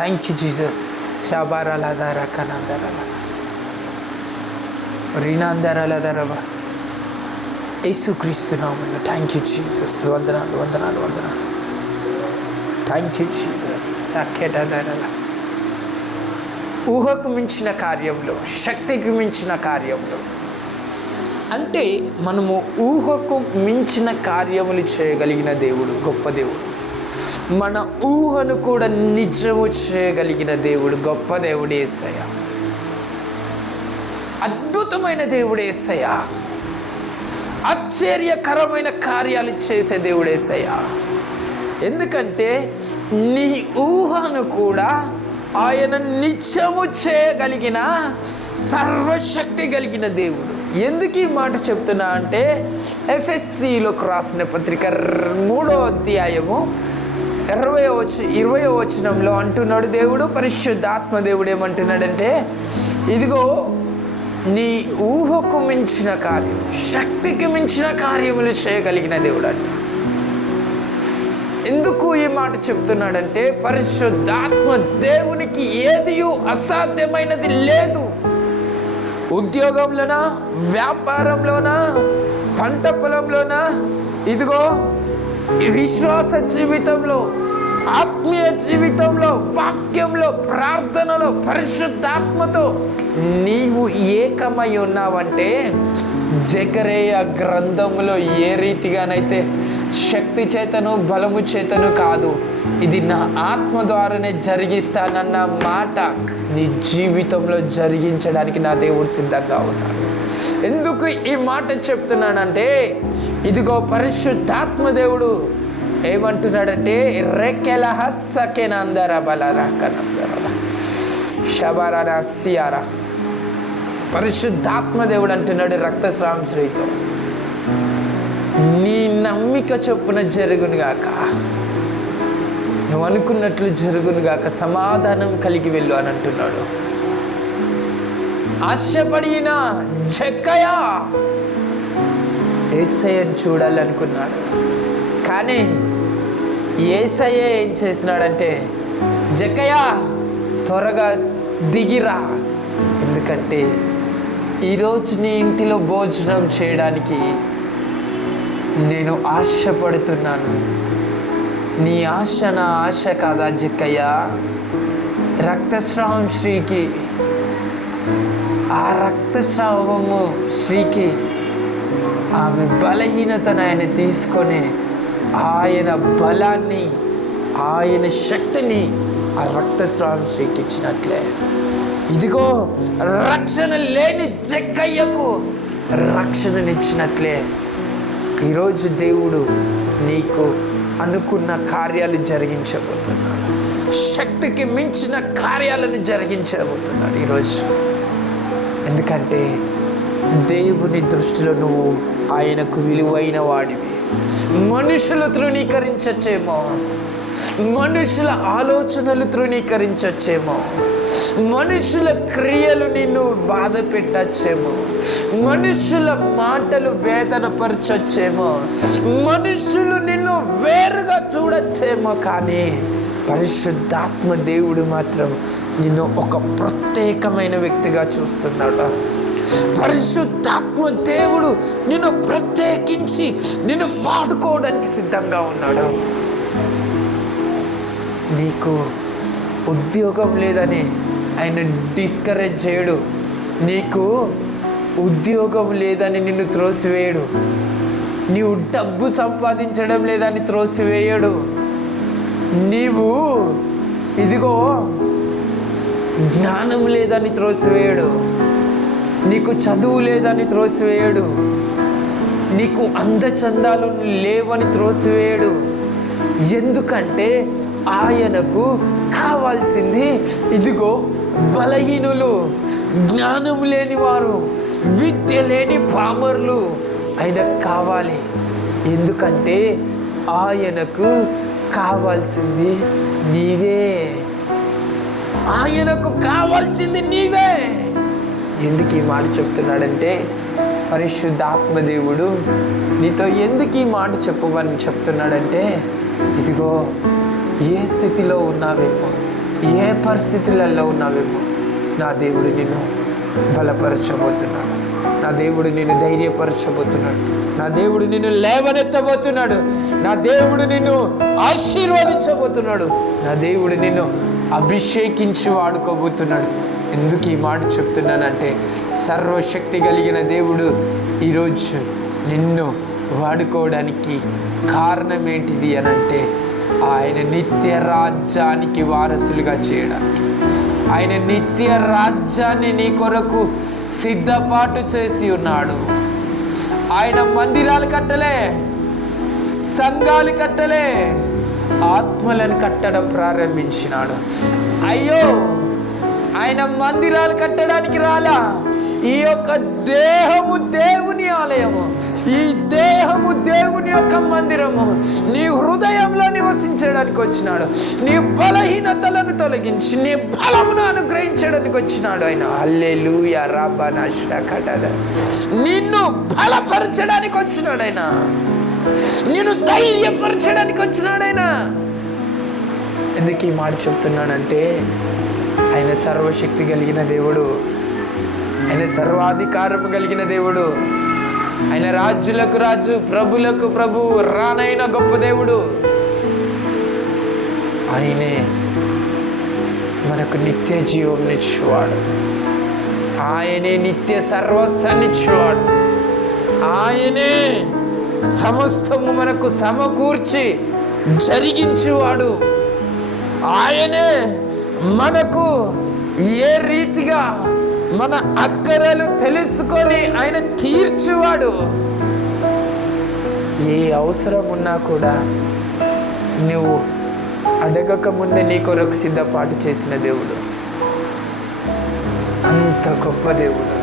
Thank you Jesus. శాబారాలధార కనందరాల రీనాందరాలధరవ యేసుక్రీస్తు నామములో థ్యాంక్ యూ జీసస్. వందనాలు వందనాలు వందనాలు. Thank you Jesus. అకేటధరల ఊహకు మించిన కార్యంలో, శక్తికి మించిన కార్యంలో, అంటే మనము ఊహకు మించిన కార్యములు చేయగలిగిన దేవుడు గొప్ప దేవుడు. మన ఊహను కూడా నిజము చేయగలిగిన దేవుడు గొప్ప దేవుడు యేసయ్య. అద్భుతమైన దేవుడు యేసయ్య. ఆశ్చర్యకరమైన కార్యాలు చేసే దేవుడు యేసయ్య. ఎందుకంటే నీ ఊహను కూడా ఆయన నిత్యము చేయగలిగిన సర్వశక్తి కలిగిన దేవుడు. ఎందుకు ఈ మాట చెప్తున్నా అంటే ఎఫెసీలోకి రాసిన పత్రిక 3వ అధ్యాయము 20వ వచనంలో అంటున్నాడు దేవుడు, పరిశుద్ధాత్మ దేవుడు ఏమంటున్నాడంటే, ఇదిగో నీ ఊహకు మించిన కార్యం, శక్తికి మించిన కార్యములు చేయగలిగిన దేవుడు అంట. ఎందుకు ఈ మాట చెప్తున్నాడంటే పరిశుద్ధాత్మ దేవునికి ఏది అసాధ్యమైనది లేదు. ఉద్యోగంలోనా, వ్యాపారంలోనా, పంట పొలంలోనా, ఇదిగో విశ్వాస జీవితంలో, ఆత్మీయ జీవితంలో, వాక్యంలో, ప్రార్థనలో పరిశుద్ధాత్మతో నీవు ఏకమై ఉన్నావంటే జకరేయ గ్రంథంలో ఏ రీతిగానైతే శక్తి చేతను బలము చేతను కాదు, ఇది నా ఆత్మ ద్వారానే జరిగిస్తానన్న మాట నీ జీవితంలో జరిగించడానికి నా దేవుడు సిద్ధంగా ఉన్నాడు. ఎందుకు ఈ మాట చెప్తున్నానంటే, ఇదిగో పరిశుద్ధాత్మ దేవుడు ఏమంటున్నాడంటే రెక్కెలహ సకెనందర బలరకనందర శబరర సియార. పరిశుద్ధాత్మ దేవుడు అంటున్నాడు రక్తస్రావం శ్రీతో, నీ నమ్మిక చొప్పున జరుగునుగాక, నువ్వు అనుకున్నట్లు జరుగునుగాక, సమాధానం కలిగి వెళ్ళు అని అంటున్నాడు. ఆశపడిన జక్కయ్య యేసయ్యను చూడాలనుకున్నాడు. కానీ యేసయ్య ఏం చేసినాడంటే, జక్కయ్య త్వరగా దిగిరా, ఎందుకంటే ఈరోజు నీ ఇంటిలో భోజనం చేయడానికి నేను ఆశపడుతున్నాను. నీ ఆశ నా ఆశ కాదా జక్కయ్య? రక్తస్రావం శ్రీకి, ఆ రక్తస్రావము శ్రీకి ఆమె బలహీనతను ఆయన తీసుకొని ఆయన బలాన్ని, ఆయన శక్తిని ఆ రక్తస్రావం శ్రీకి ఇచ్చినట్లే, ఇదిగో రక్షణ లేని జక్కయ్యకు రక్షణనిచ్చినట్లే ఈరోజు దేవుడు నీకు అనుకున్న కార్యాలు జరిగించబోతున్నాడు. శక్తికి మించిన కార్యాలను జరిగించబోతున్నాడు ఈరోజు. ఎందుకంటే దేవుని దృష్టిలో నువ్వు ఆయనకు విలువైన వాడివి. మనుషులు తృణీకరించచ్చేమో, మనుషుల ఆలోచనలు తృణీకరించచ్చేమో, మనుషుల క్రియలు నిన్ను బాధ పెట్టచ్చేమో, మనుషుల మాటలు వేదన పరచొచ్చేమో, మనుషులు నిన్ను వేరుగా చూడచ్చేమో, కానీ పరిశుద్ధాత్మ దేవుడు మాత్రం నిన్ను ఒక ప్రత్యేకమైన వ్యక్తిగా చూస్తున్నాడు. పరిశుద్ధాత్మ దేవుడు నిన్ను ప్రత్యేకించి నిన్ను వాడుకోవడానికి సిద్ధంగా ఉన్నాడు. నీకు ఉద్యోగం లేదని ఆయన డిస్కరేజ్ చేయడు. నీకు ఉద్యోగం లేదని నిన్ను త్రోసివేయడు. నీవు డబ్బు సంపాదించడం లేదని త్రోసివేయడు. నీవు ఇదిగో జ్ఞానం లేదని త్రోసివేయడు. నీకు చదువు లేదని త్రోసివేయడు. నీకు అందచందాలు లేవని త్రోసివేయడు. ఎందుకంటే ఆయనకు కావాల్సింది ఇదిగో బలహీనులు, జ్ఞానం లేని వారు, విద్య లేని పామరులు ఆయనకు కావాలి. ఎందుకంటే ఆయనకు కావాల్సింది నీవే. ఆయనకు కావాల్సింది నీవే. ఎందుకు ఈ మాట చెప్తున్నాడంటే పరిశుద్ధాత్మ దేవుడు నీతో ఎందుకు ఈ మాట చెప్పమని చెప్తున్నాడంటే, ఇదిగో ఏ స్థితిలో ఉన్నావేమో, ఏ పరిస్థితులలో ఉన్నావేమో నా దేవుడు నిన్ను బలపరచబోతున్నాడు. నా దేవుడు నిన్ను ధైర్యపరచబోతున్నాడు. నా దేవుడు నిన్ను లేవనెత్తబోతున్నాడు. నా దేవుడు నిన్ను ఆశీర్వదించబోతున్నాడు. నా దేవుడు నిన్ను అభిషేకించి వాడుకోబోతున్నాడు. ఎందుకు ఈ మాట చెప్తున్నానంటే, సర్వశక్తి కలిగిన దేవుడు ఈరోజు నిన్ను వాడుకోవడానికి కారణం ఏంటిది అనంటే, ఆయన నిత్య రాజ్యానికి వారసులుగా చేయడానికి, ఆయన నిత్య రాజ్యాన్ని నీ కొరకు సిద్ధపాటు చేసి ఉన్నాడు. ఆయన మందిరాలు కట్టలే, సంఘాలు కట్టలే, ఆత్మలను కట్టడం ప్రారంభించినాడు. అయ్యో, ఆయన మందిరాలు కట్టడానికి రాలా. ఈ యొక్క దేహము దేవుని ఆలయము, ఈ దేహము దేవుని యొక్క మందిరము నీ హృదయంలో నివసించడానికి వచ్చినాడు. నీ బలహీనతలను తొలగించి నీ బలమును అనుగ్రహించడానికి వచ్చినాడు ఆయన. హల్లెలూయా. రబ్బనా షకటద. నిన్ను బలపరచడానికి వచ్చినాడు ఆయన. నిన్ను ధైర్యపరచడానికి వచ్చినాడు ఆయన. ఎందుకు ఈ మాట చెప్తున్నానంటే, ఆయన సర్వశక్తి కలిగిన దేవుడు, ఆయన సర్వాధికారము కలిగిన దేవుడు, ఆయన రాజులకు రాజు, ప్రభులకు ప్రభు, రానైన గొప్ప దేవుడు. ఆయనే మనకు నిత్య జీవంనిచ్చేవాడు. ఆయనే నిత్య సర్వస్వాన్నిచ్చేవాడు. ఆయనే సమస్తము మనకు సమకూర్చి జరిగించేవాడు. ఆయనే మనకు ఏ రీతిగా మన అక్కరలు తెలుసుకొని ఆయన తీర్చువాడు. ఏ అవసరం ఉన్నా కూడా నువ్వు అడగక ముందే నీ కొరకు సిద్ధపాటు చేసిన దేవుడు. అంత గొప్ప దేవుడు.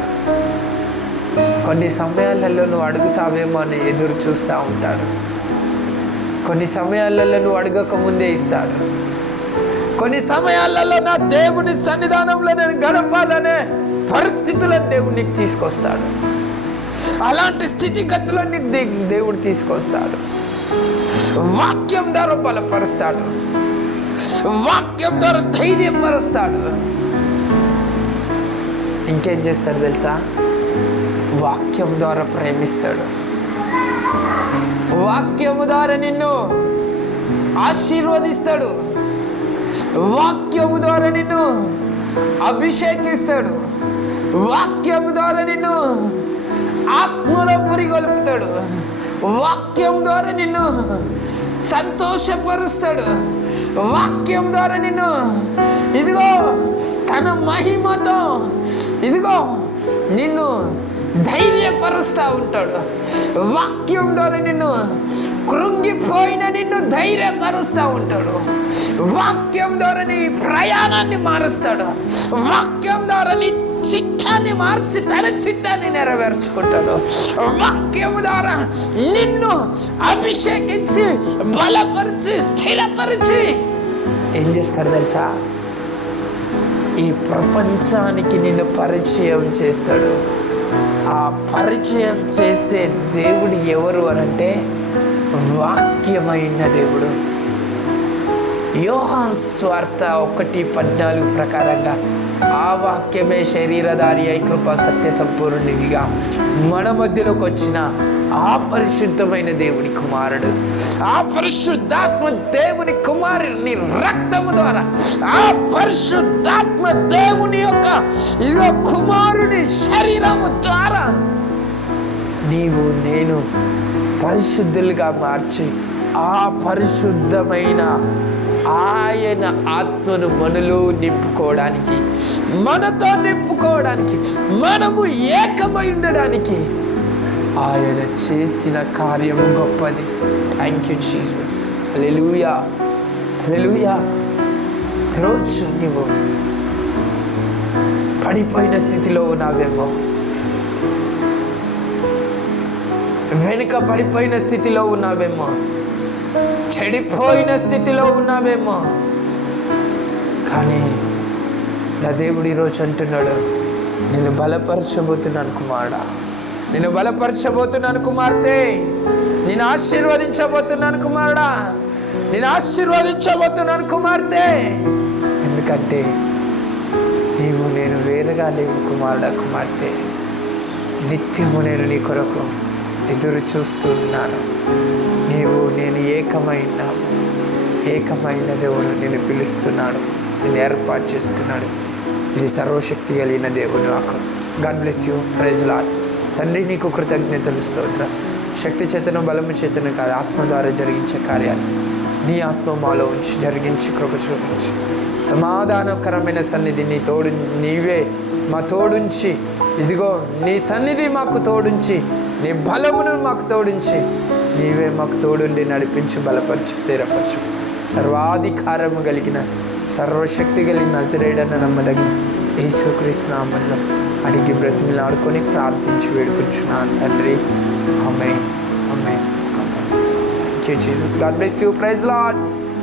కొన్ని సమయాలలో నువ్వు అడుగుతావేమో అని ఎదురు చూస్తూ ఉంటాడు. కొన్ని సమయాలలో నువ్వు అడగక ముందే ఇస్తాడు. కొన్ని సమయాలలో నా దేవుని సన్నిధానంలో నేను గడపాలనే పరిస్థితులను దేవుడు నీకు తీసుకొస్తాడు. అలాంటి స్థితిగతులన్నీ దేవుడు తీసుకొస్తాడు. వాక్యం ద్వారా బలపరుస్తాడు. వాక్యం ద్వారా ధైర్యపరుస్తాడు. ఇంకేం చేస్తాడు తెలుసా? వాక్యం ద్వారా ప్రేమిస్తాడు. వాక్యము ద్వారా నిన్ను ఆశీర్వదిస్తాడు. వాక్యము ద్వారా నిన్ను అభిషేకిస్తాడు. వాక్యము ద్వారా నిన్ను ఆత్మలో పురిగొల్పుతాడు. వాక్యం ద్వారా నిన్ను సంతోషపరుస్తాడు. వాక్యం ద్వారా నిన్ను ఇదిగో తన మహిమతో ఇదిగో నిన్ను ధైర్యపరుస్తూ ఉంటాడు. వాక్యం ద్వారా నిన్ను కృంగిపోయిన నిన్ను ధైర్యపరుస్తూ ఉంటాడు. వాక్యం ద్వారా నీ ప్రయాణాన్ని మారుస్తాడు. వాక్యం ద్వారా నీ చిత్తాన్ని మార్చి తన చిత్తాన్ని నెరవేర్చుకుంటాడు. వాక్యం ద్వారా నిన్ను అభిషేకించి బలపరిచి స్థిరపరిచి ఏం చేస్తాడు తెలుసా? ఈ ప్రపంచానికి నిన్ను పరిచయం చేస్తాడు. ఆ పరిచయం చేసే దేవుడు ఎవరు అనంటే వాక్యమైన దేవుడు. యోహాను సువార్త 1:14 ప్రకారంగా ఆ వాక్యమే శరీరధారి అయి కృపా సత్య సంపూర్ణునిగా మన మధ్యలోకి వచ్చిన ఆ పరిశుద్ధమైన దేవుని కుమారుడు, ఆ పరిశుద్ధాత్మ దేవుని కుమారుని రక్తము ద్వారా, ఆ పరిశుద్ధాత్మ దేవుని యొక్క ఇదిగో కుమారుని శరీరము ద్వారా నీవు నేను పరిశుద్ధులుగా మార్చి ఆ పరిశుద్ధమైన ఆయన ఆత్మను మనలో నింపుకోవడానికి, మనతో నింపుకోవడానికి, మనము ఏకమై ఉండడానికి ఆయన చేసిన కార్యము గొప్పది. Thank you Jesus. Hallelujah, hallelujah. ఈరోజు నువ్వు పడిపోయిన స్థితిలో ఉన్నావేమో, వెనుక పడిపోయిన స్థితిలో ఉన్నావేమో, చెడిపోయిన స్థితిలో ఉన్నావేమో, కానీ నా దేవుడు ఈరోజు అంటున్నాడు, నేను బలపరచబోతున్నాను కుమారుడా, నేను బలపరచబోతున్నాను కుమార్తె, నేను ఆశీర్వదించబోతున్నాను కుమారుడా, నేను ఆశీర్వదించబోతున్నాను కుమార్తె. ఎందుకంటే నీవు నేను వేరుగా లేవు కుమారుడా కుమార్తె. నిత్యము నేను నీ కొరకు ఎదురు చూస్తున్నాను. నీవు నేను ఏకమైన దేవుడు నిన్ను పిలుస్తున్నాడు, నిన్ను ఏర్పాటు చేసుకున్నాడు. ఇది సర్వశక్తి కలిగిన దేవుని వాక్కు. God bless you. Praise Lord. తండ్రి నీకు కృతజ్ఞతలు, స్తోత్రం. శక్తి చేతను బలము చేతను కాదు, ఆత్మ ద్వారా జరిగించే కార్యాలు నీ ఆత్మ మాలో ఉంచి జరిగించి కృప చూపించి సమాధానకరమైన సన్నిధి నీ తోడు, నీవే మా తోడుంచి, ఇదిగో నీ సన్నిధి మాకు తోడుంచి, నీ బలమును మాకు తోడుంచి, నీవే మాకు తోడుండి నడిపించి బలపరిచి స్థిరపరచు. సర్వాధికారము కలిగిన సర్వశక్తి కలిగిన నజరేయుడన్న నమ్మదగిన యేసుక్రీస్తు నామములో అడిగి బ్రతిమలాడుకొని ప్రార్థించి వేడుకొంచున్నాను తండ్రి. Amen, amen, amen. Thank you Jesus. God bless you. Praise lord.